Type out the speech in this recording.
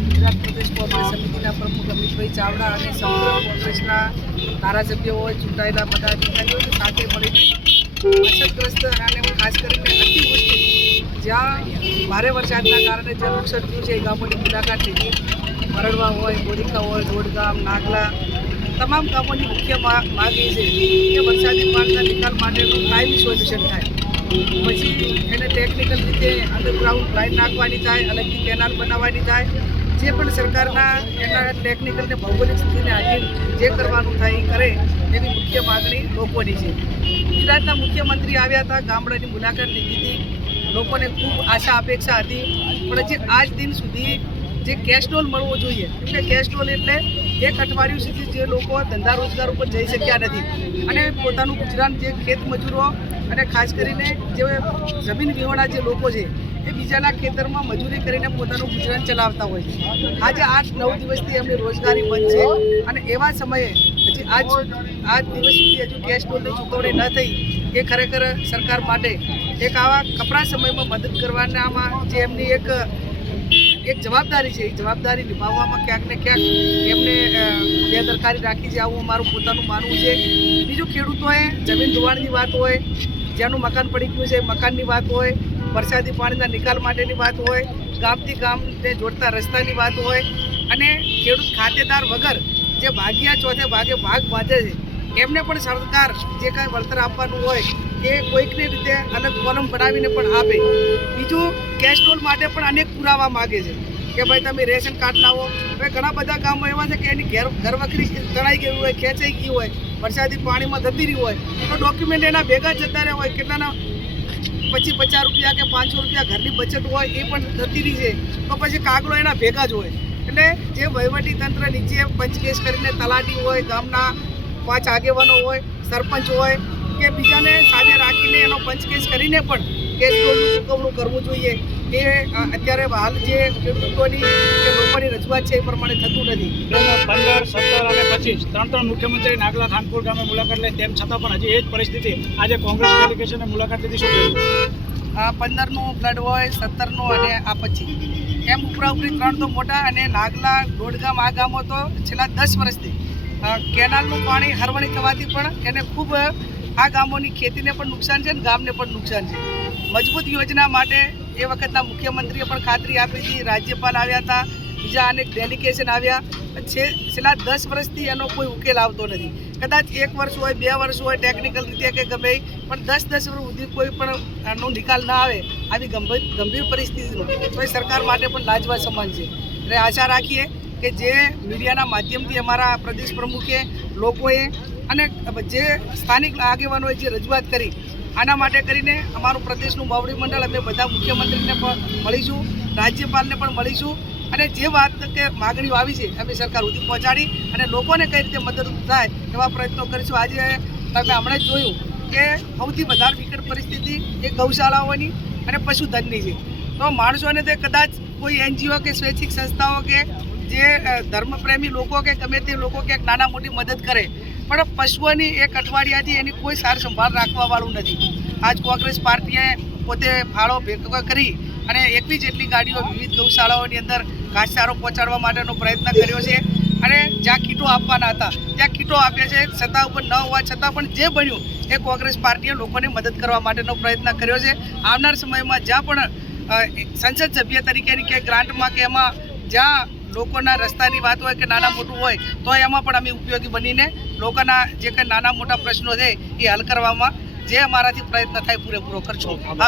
ગુજરાત પ્રદેશ કોંગ્રેસ સમિતિના પ્રમુખ અમિતભાઈ ચાવડા અને સમગ્ર કોંગ્રેસના ધારાસભ્યો ચૂંટાયેલા પદાધિકારીઓ સાથે મળીને અસરગ્રસ્ત અને ખાસ કરીને અતિવૃષ્ટિ, જ્યાં ભારે વરસાદના કારણે જે નુકસાન થયું છે, એ ગામોની મુલાકાત લીધી. મરડવા હોય બોરીખા હોય દોડગામ નાગલા, તમામ ગામોની મુખ્ય માંગ એ છે કે વરસાદી પાણીના નિકાલ માટેનું કાયમી સોલ્યુશન થાય. પછી એને ટેકનિકલ રીતે અંડરગ્રાઉન્ડ લાઇન નાખવાની થાય, અલગથી કેનાલ બનાવવાની થાય જે પણ સરકારના એના ટેકનિકલ ને ભૌગોલિક સ્થિતિને આધીન જે કરવાનું થાય એ કરે એવી મુખ્ય માગણી લોકોની છે. ગુજરાતના મુખ્યમંત્રી આવ્યા હતા, ગામડાની મુલાકાત લીધી હતી. લોકોને ખૂબ આશા, અપેક્ષા હતી. પણ હજી આજ દિન સુધી જે કેસ્ટોલ મળવો જોઈએ કે કેસ્ટોલ એટલે એક અઠવાડિયું સુધી જે લોકો ધંધા રોજગાર ઉપર જઈ શક્યા નથી. અને પોતાનું ગુજરાન જે ખેત મજૂરો અને ખાસ કરીને જે જમીન વિહોણા જે લોકો છે, એ બીજાના ખેતરમાં મજૂરી કરીને પોતાનું ગુજરાન ચલાવતા હોય છે. આજે આઠ, નવ દિવસથી એમની રોજગારી બંધ છે અને એવા સમયે હજી આજ આજ દિવસ સુધી હજુ ગેસ સ્ટોરની ચૂકવણી ન થઈ એ ખરેખર સરકાર માટે એક આવા કપરા સમયમાં મદદ કરવાનામાં જે એમની એક એક જવાબદારી છે, એ જવાબદારી નિભાવવામાં ક્યાંક ને ક્યાંક એમને બેદરકારી રાખી છે, આવું મારું પોતાનું માનવું છે. બીજું ખેડૂતોએ જમીન ધોવાણની વાત હોય જેનું મકાન પડી ગયું છે મકાનની વાત હોય, વરસાદી પાણીના નિકાલ માટેની વાત હોય, ગામથી ગામને જોડતા રસ્તાની વાત હોય અને ખેડૂત ખાતેદાર વગર જે ભાગ્યા ચોથે ભાગે ભાગ બાંધે છે, એમને પણ સરકાર જે કાંઈ વળતર આપવાનું હોય, એ કોઈકને રીતે અલગ કોલમ બનાવીને પણ આપે. બીજું માટે પણ અનેક પુરાવા માગે છે કે ભાઈ તમે રેશન કાર્ડ લાવો. હવે ઘણા બધા ગામો એવા છે કે એની ઘેર ઘર વખરી તણાઈ ગઈ હોય, ખેંચાઈ ગઈ હોય, વરસાદી પાણીમાં જતી રહી હોય. તો ડોક્યુમેન્ટ એના ભેગા જતા રહ્યા હોય, કેટલાના પચીસ પચાસ રૂપિયા કે પાંચસો રૂપિયા ઘરની બચત હોય એ પણ જતી રહી છે. તો પછી કાગળો એના ભેગા જ હોય. એટલે જે વહીવટી તંત્ર નીચે પંચકેશ કરીને તલાટી હોય, ગામના પાંચ આગેવાનો હોય, સરપંચ હોય, કે બીજાને સાથે રાખીને એનો પંચકેશ કરીને પણ કેસ ચૂકવણું કરવું જોઈએ. એ અત્યારે હાલ જે ખેડૂતોની કે લોકોની રજૂઆત છે એ પ્રમાણે થતું નથી. પંદર સત્તર અને પચીસ ત્રણ ત્રણ મુખ્યમંત્રી નાગલા ખાનપુર ગામે મુલાકાત લઈ તેમ છતાં પણ હજી એ જ પરિસ્થિતિ આજે કોંગ્રેસ ડેલિગેશને મુલાકાત લીધી શું આ પંદરનું ફ્લડ હોય સત્તરનું અને આ પચીસ એમ ઉપરા ઉપરી ત્રણ તો મોટા અને નાગલા દોડગામ આ ગામો તો છેલ્લા દસ વર્ષથી. કેનાલનું પાણી હરવણી થવાથી પણ એને ખૂબ આ ગામોની ખેતીને પણ નુકસાન છે અને ગામને પણ નુકસાન છે. મજબૂત યોજના માટે એ વખતના મુખ્યમંત્રીએ પણ ખાતરી આપી હતી. રાજ્યપાલ આવ્યા હતા, બીજા અનેક ડેલિગેશન આવ્યા. છે, છેલ્લા દસ વર્ષથી એનો કોઈ ઉકેલ આવતો નથી. કદાચ એક વર્ષ હોય, બે વર્ષ હોય ટેકનિકલ રીતે કે ગમે પણ દસ દસ વર્ષ સુધી કોઈ પણ આનો નિકાલ ના આવે આવી ગંભીર ગંભીર પરિસ્થિતિનો તો એ સરકાર માટે પણ લાજવા સમાન છે. એટલે આશા રાખીએ કે જે મીડિયાના માધ્યમથી અમારા પ્રદેશ પ્રમુખે, લોકોએ અને જે સ્થાનિક આગેવાનોએ જે રજૂઆત કરી આના માટે કરીને અમારું પ્રદેશનું બાવડી મંડળ અમે બધા મુખ્યમંત્રીને પણ મળીશું, રાજ્યપાલને પણ મળીશું. અને જે વાત કે માગણીઓ આવી છે, અમે સરકાર સુધી પહોંચાડી અને લોકોને કઈ રીતે મદદરૂપ થાય એવા પ્રયત્નો કરીશું. આજે તમે હમણાં જોયું કે સૌથી વધારે વિકટ પરિસ્થિતિ એ ગૌશાળાઓની અને પશુધનની છે. તો માણસોને તે કદાચ કોઈ એનજીઓ કે સ્વૈચ્છિક સંસ્થાઓ કે જે ધર્મપ્રેમી લોકો કે ગમે તે લોકો ક્યાંક નાના મોટી મદદ કરે પણ પશુઓની એક અઠવાડિયાથી એની કોઈ સાર સંભાળ રાખવા વાળું નથી. આજ કોંગ્રેસ પાર્ટીએ પોતે ફાળો ભેગો કરી અને એકવી જેટલી ગાડીઓ વિવિધ ગૌશાળાઓની અંદર ઘાસચારો પહોંચાડવા માટેનો પ્રયત્ન કર્યો છે અને જ્યાં કીટો આપવાના હતા, ત્યાં કીટો આપ્યા છે છતાં ઉપર ન હોવા છતાં પણ જે બન્યું એ કોંગ્રેસ પાર્ટીએ લોકોને મદદ કરવા માટેનો પ્રયત્ન કર્યો છે. આવનાર સમયમાં જ્યાં પણ સંસદ સભ્ય તરીકેની કે ગ્રાન્ટમાં કે એમાં જ્યાં લોકોના રસ્તાની વાત હોય કે નાના મોટું હોય તો એમાં પણ અમે ઉપયોગી બનીને લોકોના જે કંઈ નાના મોટા પ્રશ્નો છે એ હલ કરવામાં જે અમારાથી પ્રયત્ન થાય પૂરેપૂરો કરશું